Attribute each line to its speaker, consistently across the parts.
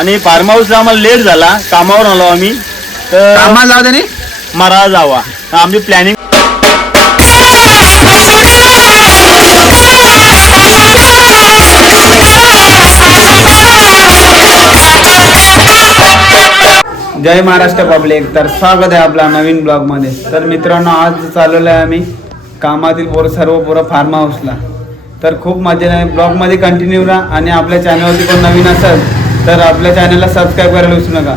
Speaker 1: आणि फार्म हाऊसला आम्हाला लेट झाला. कामावर आलो आम्ही. तर
Speaker 2: कामाला जाऊ
Speaker 1: मरा जावा. आमची प्लॅनिंग
Speaker 2: जय महाराष्ट्र पब्लिक. तर स्वागत आहे आपला नवीन ब्लॉगमध्ये. तर मित्रांनो आज चालवलं आहे आम्ही कामातील पोरं सर्व पोरं फार्म हाऊसला तर खूप मजा आहे ब्लॉगमध्ये कंटिन्यू राहा आणि आपल्या चॅनलवरती कोण नवीन असेल तर आपल्या चॅनलला सबस्क्राईब करायला विसरू नका.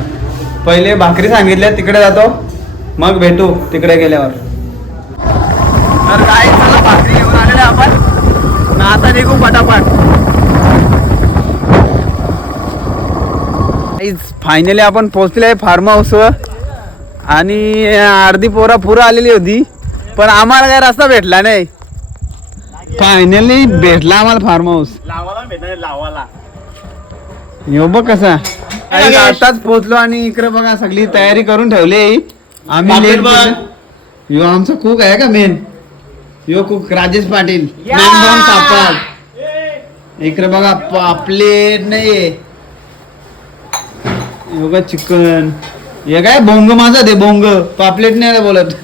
Speaker 2: पहिले भाकरी सांगितल्या तिकडे जातो. मग भेटू तिकडे गेल्यावर. तर काय चला भाकरी घेऊन आलेले आपण. ना आता निघू पटापट. फायनली आपण पोहोचले आहे फार्म हाऊसवर आणि अर्धी पोरा पुरं आलेली होती. पण आम्हाला काय रस्ता भेटला नाही. फायनली भेटला आम्हाला फार्म हाऊस
Speaker 1: लावाला भेटला लावाला
Speaker 2: यो बघ कसा. आताच पोहोचलो आणि इकडे बघा सगळी तयारी करून ठेवली. आम्ही
Speaker 1: बघ.
Speaker 2: यो आमचा कुक आहे का मेन यो कुक राजेश पाटील. मेन सापड इकडे बघा पापलेट नाहीये. बघा चिकन. हे काय बोंग माझा दे बोंग. पापलेट नाही बोलत.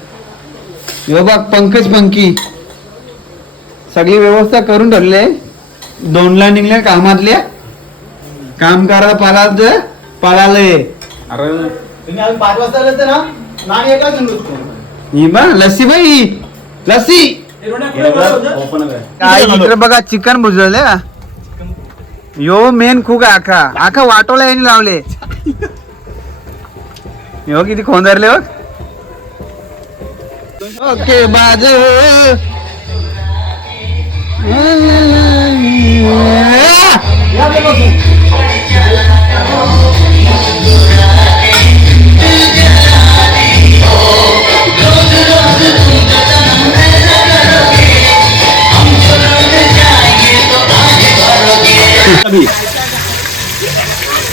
Speaker 2: हे बघ पंकज पंकी. सगळी व्यवस्था करून ठेवली आहे. दोनला निघल्या कामातल्या. काम करा पालात पळालंय
Speaker 1: अरे
Speaker 3: तुम्ही अजून पाच वाजता आले ना? नाही एकला
Speaker 2: ही बा लस्सी बाई. लस्सी.
Speaker 1: ओपन
Speaker 2: काय इकडे बघा. चिकन भुजवले यो. मेन खूप आहे आखा. आखा वाटोला यांनी लावले. यो किती खोंदरले बघ ओके बाजू.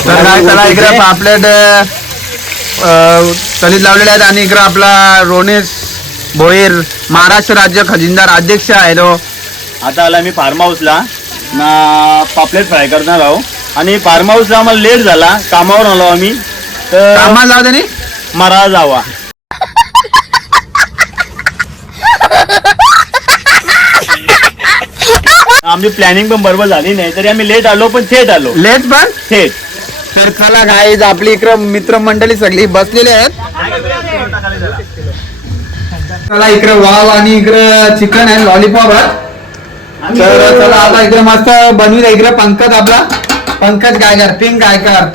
Speaker 2: तर काय चला इकडे पापलेट चलीत लावलेले आहेत आणि इकडे आपला रोनेश भोईर महाराष्ट्र राज्य खजिनदार अध्यक्ष आहे तो
Speaker 1: आता आला मी फार्म हाऊसला ना पापलेट फ्राय करणार आहो. आणि फार्म हाऊसला आम्हाला लेट झाला. कामावर आलो आम्ही. तर
Speaker 2: कामाला जाऊ
Speaker 1: मरा जावा. आमची प्लॅनिंग पण बरोबर झाली नाही तरी आम्ही लेट आलो पण थेट आलो.
Speaker 2: लेट पण?
Speaker 1: थेट.
Speaker 2: तर चला गाईज आपली इकडं मित्रमंडळी सगळी बसलेली आहेत. चला इकडे वाव आणि इकडं चिकन आहे लॉलीपॉप आहे तर चला आता इकडे मस्त बनवूया इकडे पंकज आपला. पंकज गायकर पिंक गायकर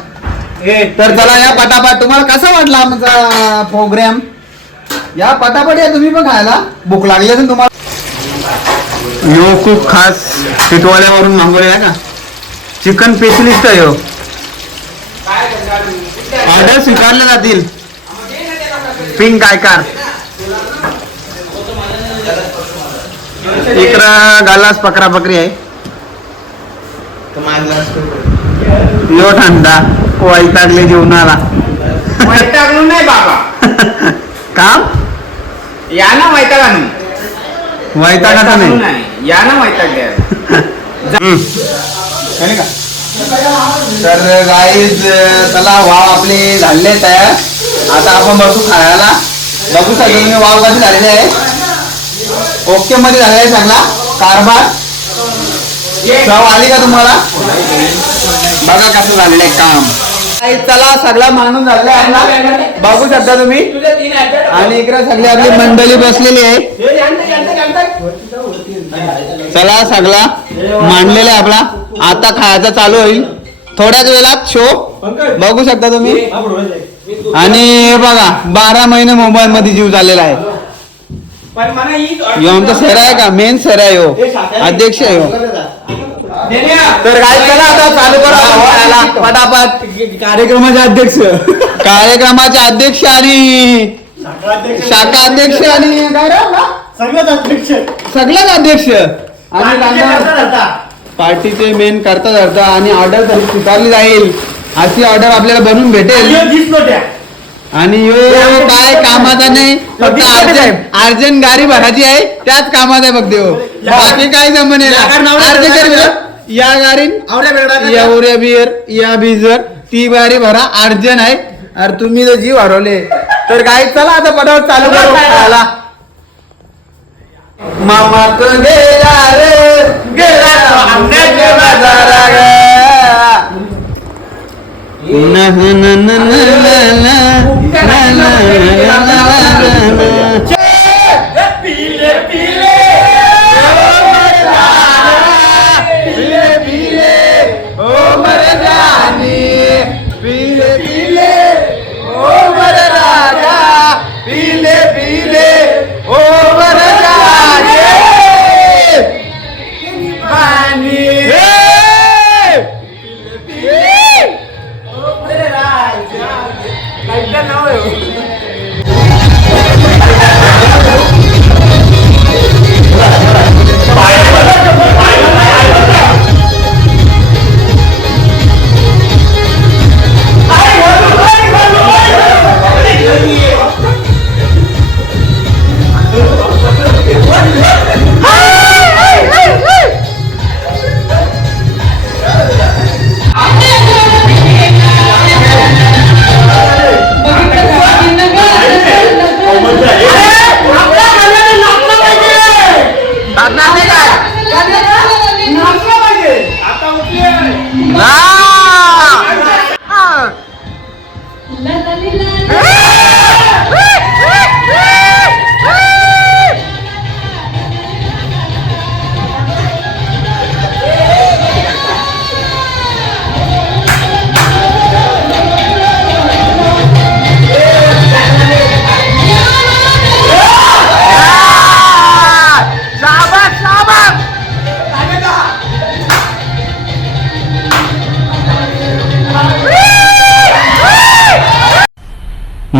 Speaker 2: तर चला या पटापट. तुम्हाला कसा वाटला आमचा प्रोग्राम या पटापट या तुम्ही पण खायला. भूक लागली असेल तुम्हाला. यो खूप खास टिटवाल्यावरून मागवले आहे का चिकन स्पेशलिस्ट आहे यो. ऑर्डर स्वीकारले जातील. पिंक गायकार इकडं गालास पकरा पकरी आहे यो थंडा वैतागले जेवणाला
Speaker 3: वैतागलो नाही बाबा.
Speaker 2: काम
Speaker 3: या ना वैतागानू.
Speaker 2: वैतागाचा नाही.
Speaker 3: नाही. या ना वैतागल्या.
Speaker 2: तर गाईज चला वाव आपले झाले तयार. आता आपण बसू खायला. बघू तुम्ही वाव कशी झालेले आहे? ओके मध्ये झालेला आहे चांगला कारभार. चव आली का तुम्हाला? बघा कसं झालेलं आहे काम. चला सगळा माणूस झाला आहे बघू शकता तुम्ही. आणि इकडे सगळी आपली मंडळी बसलेली आहे. चला सगळा मांडलेला आहे आपला. आता खायचा चालू होईल. थोड्याच वेळात शो बघू शकता तुम्ही. आणि बघा बारा महिने मोबाईल मध्ये जीव झालेला आहे. यो आमचा सर आहे का? मेन सर आहे हो अध्यक्ष आहे हो तर काय चला आता चालू. करा. खायला. पटापट कार्यक्रमाचे अध्यक्ष. कार्यक्रमाचे अध्यक्ष आणि शाखा अध्यक्ष. आणि काय रे? आपला? सगळ्याच अध्यक्ष. आणि त्यांना पार्टीचे मेन करता धरता आणि ऑर्डर स्वीकारली जाईल. अशी ऑर्डर आपल्याला बनवून भेटेल. आणि यो काय कामाचा नाही? फक्त अर्जंट अर्जंट गाडी भरायची आहे त्याच कामात आहे फक्त ह्यो. बाकी काय जमणे
Speaker 3: आवडे
Speaker 2: या गाडीन
Speaker 3: आवड्या बेडा
Speaker 2: या उऱ्या बियर या बिजर ती बारी भरा अर्जन आहे. अरे तुम्ही तर जीव हरवले. तर काय चला आता पटापट चालू करू. खायला मामा गेला रे गेला.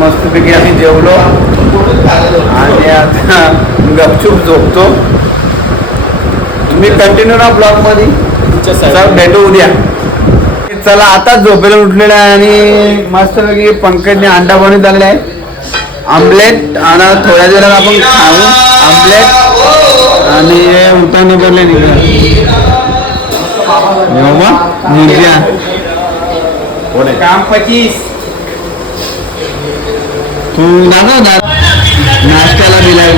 Speaker 2: मस्तपैकी आम्ही जेवलो. आणि आता गपचूप झोपतो. तुम्ही कंटिन्यू ना ब्लॉगमध्ये चल, भेटू उद्या. चला आताच झोपेला उठलेला आहे आणि मस्तपैकी पंकजने अंडा बनवून आलेला आहे. आमलेट आणि थोड्या वेळात आपण खाऊ. आमलेट आणि उठाने बोलले निघाले मिरच्या
Speaker 3: काम पचीस.
Speaker 2: तू दादा नाश्त्याला दिलाय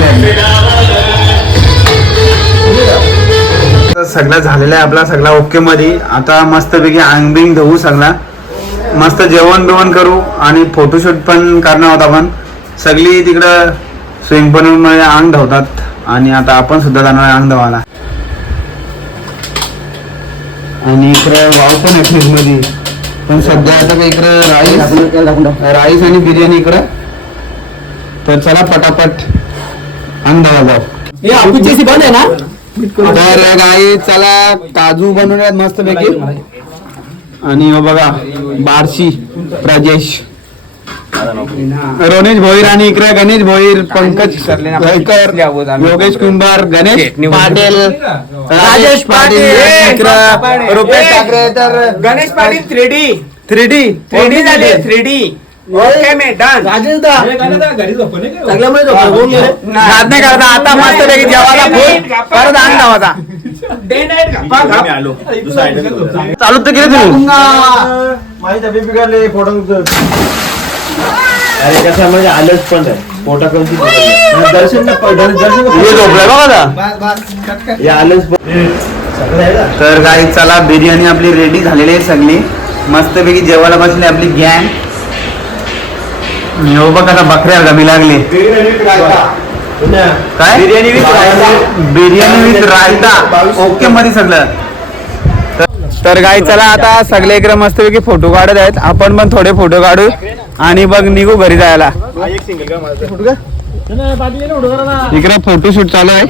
Speaker 2: सगळं झालेला आहे आपला सगळा ओके मध्ये आता मस्तपैकी अंग बिंग धवू सगळा. मस्त जेवण बिवण करू आणि फोटोशूट पण करणार आहोत आपण. सगळी तिकडं स्विमिंग पूल मध्ये अंग धावतात आणि आता आपण सुद्धा जाणार अंग धावायला. आणि इकडं वाव पण आहे फ्रीजमध्ये पण सध्या आता काही इकडं राईस राईस आणि बिर्याणी इकडं तर चला पटापट. अंग धावा जाऊ तर गाई चला काजू बनवण्यात मस्त पैकी आणि हो बघा बारशी राजेश. रोनेश भोईर आणि इकडे गणेश भोईर पंकज दहीकर, योगेश कुंभार गणेश पाटील. राजेश पाटील इकडं रुपेश ठाकरे तर
Speaker 3: Ganesh Patil three D
Speaker 2: three D
Speaker 3: three D झाले थ्री डी ओके मे डन
Speaker 2: नाद नाही करता आता मस्त पैकी जेवायला फुल परत अंग धावाचा
Speaker 3: डे नाईट
Speaker 1: मी आलो. दुसरा item करतो.
Speaker 2: चालू तर केलं तुम्ही.
Speaker 3: माझी तब्येत बिघडले फोटो
Speaker 1: अरे कसं म्हणजे आलंच पण आहे. पोटा कमी दर्शन दर्शन
Speaker 2: हे झोपलाय बघा.
Speaker 1: हे आलंच पण
Speaker 2: तर काही चला बिर्याणी आपली रेडी झालेली आहे सगळी. मस्तपैकी जेवायला बसली आपली गँग हो बघ आता बकऱ्या गमी लागली. काय?
Speaker 1: बिर्याणी रायता.
Speaker 2: बिर्याणी विथ रायता. ओके मध्ये सगळं. तर काही चला आता सगळे इकडे मस्तपैकी फोटो काढत आहेत. आपण पण थोडे फोटो काढू. आणि बघ निघू घरी जायला. इकडे फोटोशूट चालू आहे.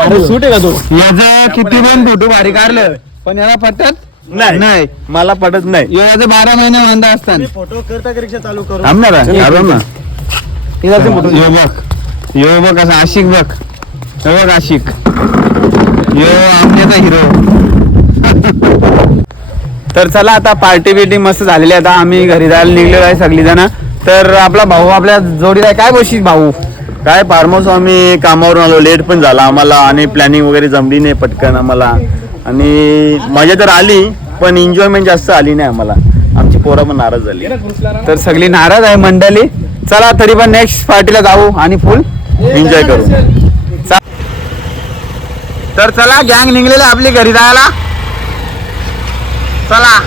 Speaker 1: अरे सूट आहे का तो?
Speaker 2: याचं किती पण फोटो भारी काढलं. पण याला पटत?
Speaker 1: नाही.
Speaker 2: नाही.
Speaker 1: मला पटत नाही.
Speaker 2: बारा महिने वांदा असतात.
Speaker 1: फोटो करता रिक्षा चालू करू?
Speaker 2: ना यो बघ. यो बघ असं आशिक बघ. यो बघ आशिक. यो आमच्याचा हिरो. तर चला आता पार्टी बिर्टी मस्त झालेली आहे. आता आम्ही घरी जायला निघलेलो आहे सगळी जण तर आपला भाऊ आपल्या जोडीला आहे. काय बोलशील भाऊ?
Speaker 1: काय फार्म हाऊस आम्ही कामावरून आलो. लेट पण झाला आम्हाला आणि प्लॅनिंग वगैरे जमली नाही पटकन आम्हाला. आणि मजा तर आली पण एन्जॉयमेंट जास्त आली नाही आम्हाला. आमची पोरं पण नाराज झाली.
Speaker 2: तर सगळी नाराज आहे मंडळी. चला तरी पण नेक्स्ट पार्टीला जाऊ आणि फुल
Speaker 1: एन्जॉय करू.
Speaker 2: तर चला गँग निघलेली आपली घरी जायला. चला.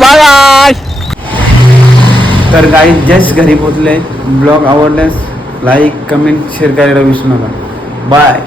Speaker 2: बाय बाय तर गाई जस्ट घरी पोचले ब्लॉग आवडल्यास लाईक कमेंट शेअर करायला विसरू नका. बाय